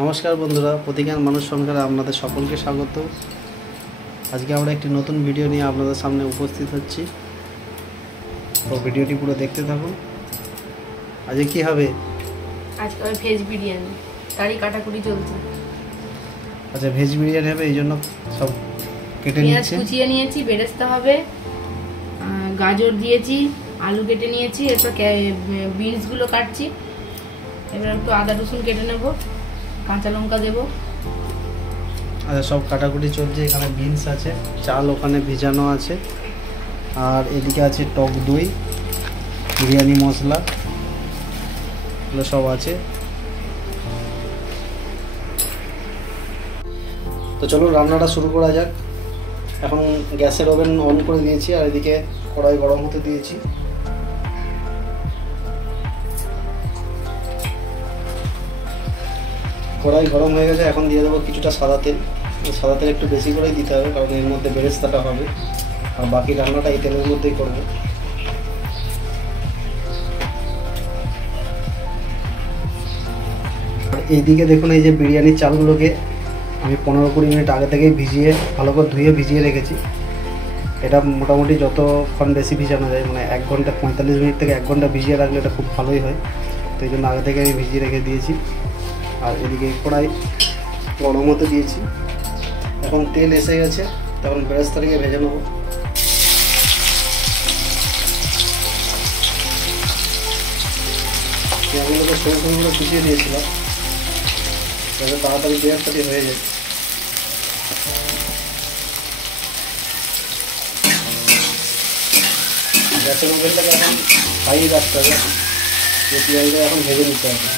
নমস্কার বন্ধুরা, প্রতিজ্ঞান মানুষ সংসারে আপনাদের সকলকে স্বাগত। আজকে আমরা একটি নতুন ভিডিও নিয়ে আপনাদের সামনে উপস্থিত হচ্ছি। তো ভিডিওটি পুরো দেখতে থাকুন। আজকে কি হবে? আজকে হবে ভেজ বিরিয়ানি, তারই কাটাকুটি চলছে। আচ্ছা, ভেজ বিরিয়ানি হবে, এই জন্য সব কেটে পেঁয়াজ নিচ্ছি। কুচিয়ে নিয়েছি, বেরেস্তা হবে, গাজর দিয়েছি, আলু কেটে নিয়েছি, এরপর বিনসগুলো কাটছি। এবার একটু আদা রসুন কেটে নেব, কাঁচা লঙ্কা দেবো। আচ্ছা, সব কাটাকুটি চলছে। এখানে বিনস আছে, চাল ওখানে ভিজানো আছে, আর এদিকে আছে টক দই, বিরিয়ানি মশলা, এগুলো সব আছে। তো চলো রান্নাটা শুরু করা যাক। এখন গ্যাসের ওভেন অন করে দিয়েছি, আর এদিকে কড়াই গরম হতে দিয়েছি। কড়াই গরম হয়ে গেছে, এখন দিয়ে দেবো কিছুটা সাদা তেল। সাদা তেল একটু বেশি করেই দিতে হবে, কারণ এর মধ্যে বেরেস্তাটা হবে, আর বাকি রান্নাটা এই তেলের মধ্যেই করবো। আর এইদিকে দেখুন, এই যে বিরিয়ানির চালগুলোকে আমি 15-20 মিনিট আগে থেকেই ভালো করে ধুয়ে ভিজিয়ে রেখেছি। এটা মোটামুটি যতক্ষণ বেশি ভিজানো যায়, মানে 1 ঘন্টা 45 মিনিট থেকে 1 ঘন্টা ভিজিয়ে রাখলে এটা খুব ভালোই হয়। তো এই জন্য আগে থেকে আমি ভিজিয়ে রেখে দিয়েছি। আর এদিকে কড়াই গরম হতে দিয়েছি, এখন তেল এসে গেছে, তখন বেরেস্তাটাকে ভেজে নেবো। পেঁয়াজগুলোকে সরু সরু করে কুচিয়ে দিয়েছিলাম, যাতে তাড়াতাড়ি বেরেস্তাটি হয়ে যায়। গ্যাসের ওভেনটাকে এখন হাই রাখতে হবে, যে পেঁয়াজটা এখন ভেজে নিতে হবে।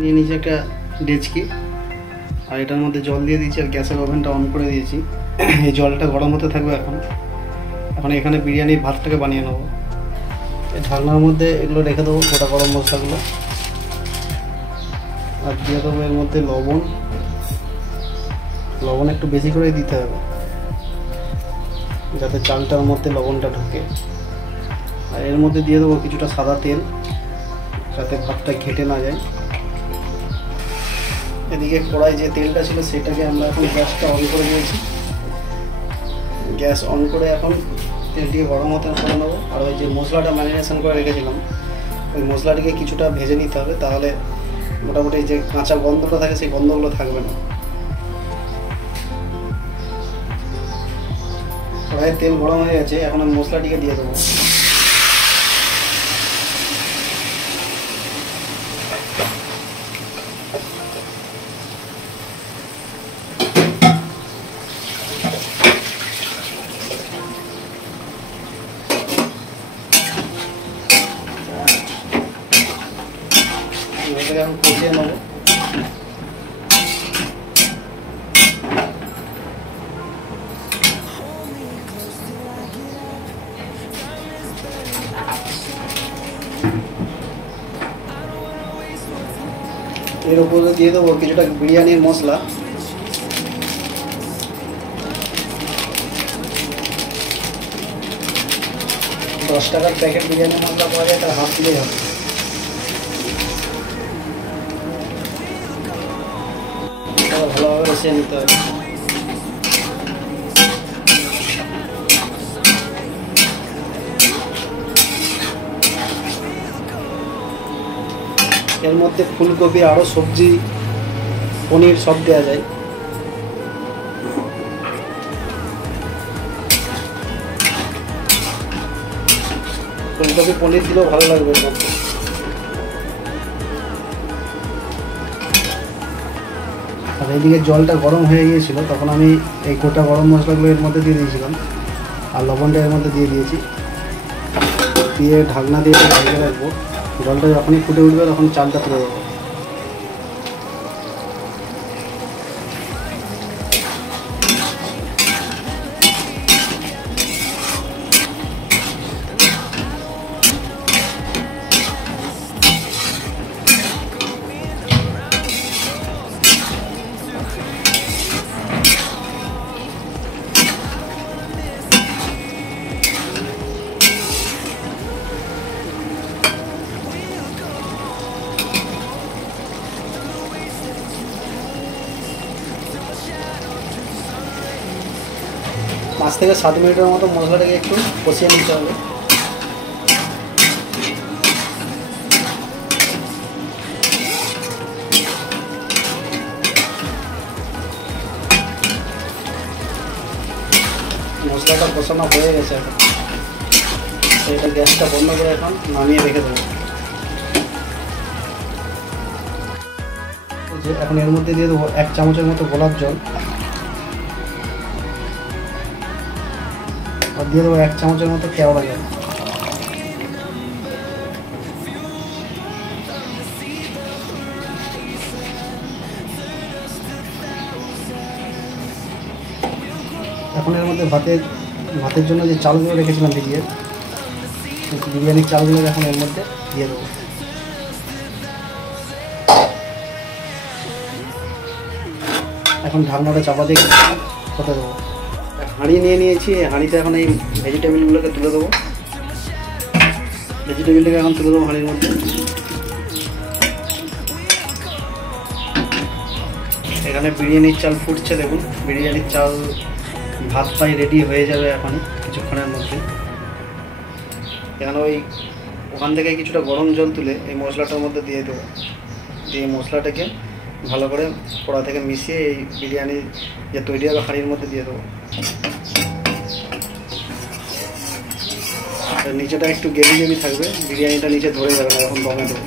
নিয়ে নিয়েছি একটা ডেচকি, আর এটার মধ্যে জল দিয়ে দিয়েছি, আর গ্যাসের ওভেনটা অন করে দিয়েছি। এই জলটা গরম হতে থাকবে। এখন এখানে বিরিয়ানির ভাতটাকে বানিয়ে নেবো। এই ঢাকনার মধ্যে এগুলো রেখে দেবো, গোটা গরম মশলাগুলো, আর দিয়ে দেবো এর মধ্যে লবণ একটু বেশি করে দিতে হবে, যাতে চালটার মধ্যে লবণটা ঢোকে। আর এর মধ্যে দিয়ে দেবো কিছুটা সাদা তেল, যাতে ভাতটা ঘেটে না যায়। এদিকে কড়াই যে তেলটা ছিল সেটাকে আমরা এখন গ্যাসটা অন করে দিয়েছি। গ্যাস অন করে এখন তেলটিকে গরম হতে করে নেবো। আর ওই যে মশলাটা ম্যারিনেশন করে রেখেছিলাম, ওই মশলাটিকে কিছুটা ভেজে নিতে হবে, তাহলে মোটামুটি যে কাঁচা গন্ধটা থাকে সেই গন্ধগুলো থাকবে না। কড়াইয়ের তেল গরম হয়ে গেছে, এখন আমি মশলাটিকে দিয়ে দেবো। এটাকে আমি কষিয়ে নেবো। এর উপরে দিয়ে দেবো কিছুটা বিরিয়ানির মশলা। 10 টাকার প্যাকেট বিরিয়ানি মশলা পাওয়া যায়, তার হাফ দিলেই হবে। ভালোভাবে কষিয়ে নিতে হবে। এর মধ্যে ফুলকপি আরও সবজি পনির সব দেওয়া যায়। ফুলকপি পনির দিলেও ভালো লাগবে এর মধ্যে। আর এইদিকে জলটা গরম হয়ে গিয়েছিল, তখন আমি এই গোটা গরম মশলাগুলো এর মধ্যে দিয়ে দিয়েছিলাম আর লবণটা এর মধ্যে দিয়ে দিয়েছি। দিয়ে ঢাকনা দিয়ে ঢেকে রাখবো। জলটা যখনই ফুটে উঠবে তখন চালটা তুলে দেবো। পাঁচ থেকে 7 মিনিটের মতো মশলাটাকে একটু কষিয়ে নিতে হবে। মশলাটা কষানো হয়ে গেছে এখন, এটা গ্যাসটা বন্ধ করে এখন নামিয়ে রেখে দেবো। এখন এর মধ্যে দিয়ে দেবো 1 চামচের মতো গোলাপ জল, আর দিয়ে দেবো 1 চামচের মতো কেওড়া জল। এখন এর মধ্যে ভাতের জন্য যে চালগুলো রেখেছিলাম ভিজিয়ে, বিরিয়ানির চালগুলো এখন এর মধ্যে দিয়ে দেবো। এখন ঢাকনাটা চাপা দিয়ে হতে দেবো। হাঁড়ি নিয়ে নিয়েছি, হাঁড়িতে এখন এই ভেজিটেবিলগুলোকে তুলে দেবো। ভেজিটেবিলটাকে এখন তুলে দেবো হাঁড়ির মধ্যে। এখানে বিরিয়ানির চাল ফুটছে, দেখুন বিরিয়ানির চাল ভাত প্রায় রেডি হয়ে যাবে এখন কিছুক্ষণের মধ্যে। এখানে ওখান থেকে কিছুটা গরম জল তুলে এই মশলাটার মধ্যে দিয়ে দেবো। দিয়ে মশলাটাকে ভালো করে কড়া থেকে মিশিয়ে এই বিরিয়ানি যে তৈরি হবে হাঁড়ির মধ্যে দিয়ে দেবো। নিচেটা একটু গেবি থাকবে, বিরিয়ানিটা নিচে ধরে যাবে না যখন দমে দেবো।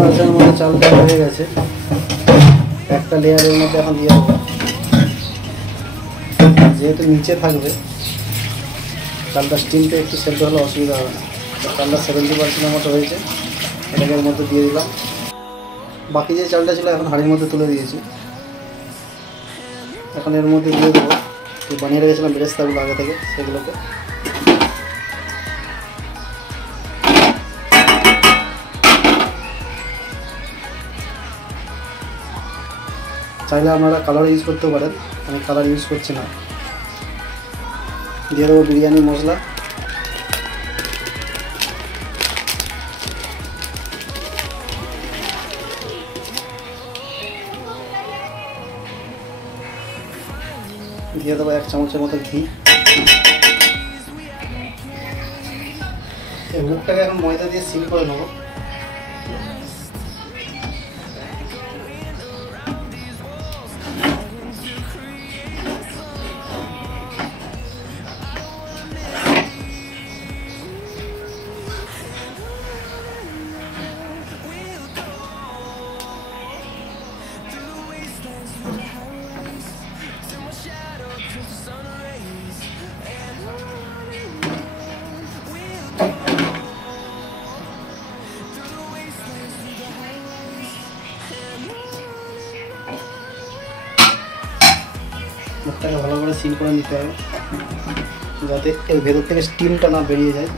মাংসের মধ্যে চালটা হয়ে গেছে, একটা লেয়ারের মধ্যে এখন দিয়ে দেবো। যেহেতু নিচে থাকবে চালটা স্টিমটা একটু সেদ্ধ হলে অসুবিধা হবে না। চালটা 70% মতো হয়েছে, এটাকে এর মধ্যে দিয়ে দিলাম। বাকি যে চালটা ছিল এখন হাঁড়ির মধ্যে তুলে দিয়েছি। এখন এর মধ্যে দিয়ে দেবো বানিয়ে রেখেছিলাম বেরেস্তাগুলো আগে থেকে, সেগুলোকে চাইলে আপনারা কালার ইউজ করতে পারেন, আমি কালার ইউজ করছি না। দিয়ে দেবো বিরিয়ানি মশলা, দিয়ে দেবো 1 চামচের মতো ঘি। এই মুখটাকে এখন ময়দা দিয়ে সিল করে নেবো। মুখটাকে ভালো করে সিল করে নিতে হবে যাতে এর ভেতর থেকে স্টিমটা না বেরিয়ে যায়।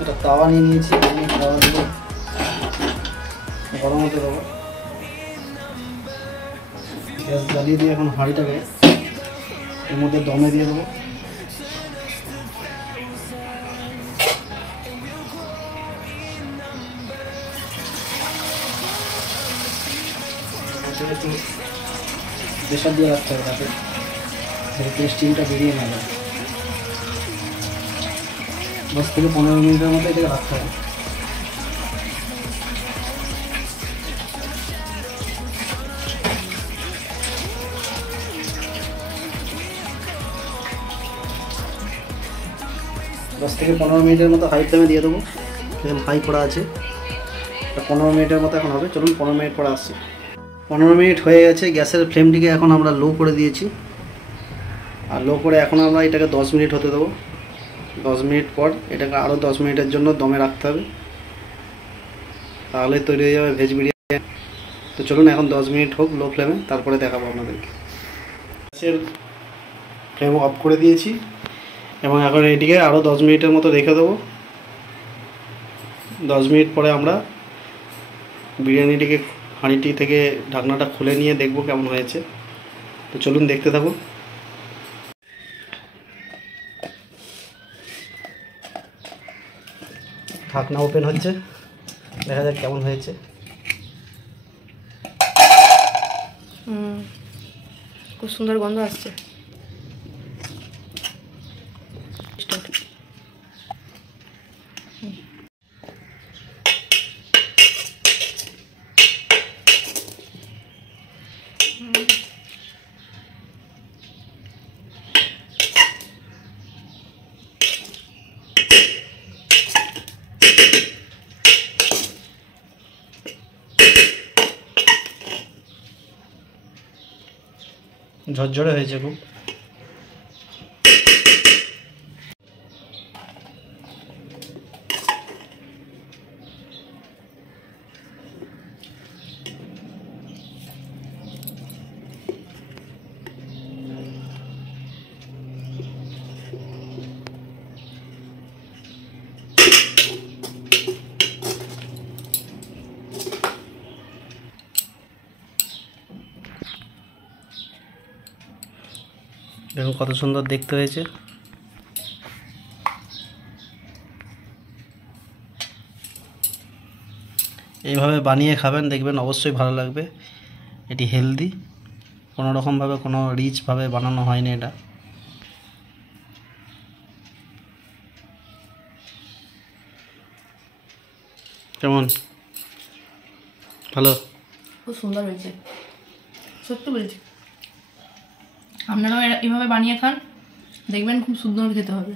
এটা তাওয়া নিয়ে নিয়েছি, তাওয়া দিয়ে গরম হতে দেবো। গ্যাস জ্বালিয়ে দিয়ে এখন হাঁড়িটাকে এর মধ্যে দমে দিয়ে দেবো। একটু প্রেশার দিয়ে রাখতে হবে তাতে স্টিমটা বেরিয়ে না যায়। 10 থেকে 15 মিনিটের মতো এটাকে রাখতে হবে। দশ থেকে 15 মিনিটের মতো হাই ফ্লেমে দিয়ে দেবো। ফ্লেম হাই করা আছে, 15 মিনিটের মতো এখন হবে। চলুন 15 মিনিট পরে আসছি। 15 মিনিট হয়ে গেছে। গ্যাসের ফ্লেমটিকে এখন আমরা লো করে দিয়েছি, আর লো করে এখন আমরা এটাকে 10 মিনিট হতে দেবো। 10 মিনিট পর এটাকে আরও 10 মিনিটের জন্য দমে রাখতে হবে, তাহলে তৈরি হয়ে যাবে ভেজ বিরিয়ানি। তো চলুন এখন 10 মিনিট হোক লো ফ্লেমে, তারপরে দেখাবো আপনাদেরকে। গ্যাসের ফ্লেম অফ করে দিয়েছি এবং এখন এটিকে আরও 10 মিনিটের মতো রেখে দেবো। 10 মিনিট পরে আমরা বিরিয়ানিটিকে হাঁড়িটি থেকে ঢাকনাটা খুলে নিয়ে দেখবো কেমন হয়েছে। তো চলুন দেখতে থাকুন। ঢাকনা ওপেন হচ্ছে, দেখা যাক কেমন হয়েছে। খুব সুন্দর গন্ধ আসছে। ঝরঝরে হয়েছে খুব। দেখুন কত সুন্দর দেখতে হয়েছে। এইভাবে বানিয়ে খাবেন, দেখবেন অবশ্যই ভালো লাগবে। এটি হেলদি, কোনো রকমভাবে কোনো রিচভাবে বানানো হয়নি এটা। কেমন? ভালো, খুব সুন্দর হয়েছে, সত্যি বলছি। আপনারাও এভাবে বানিয়ে খান, দেখবেন খুব সুন্দর খেতে হবে।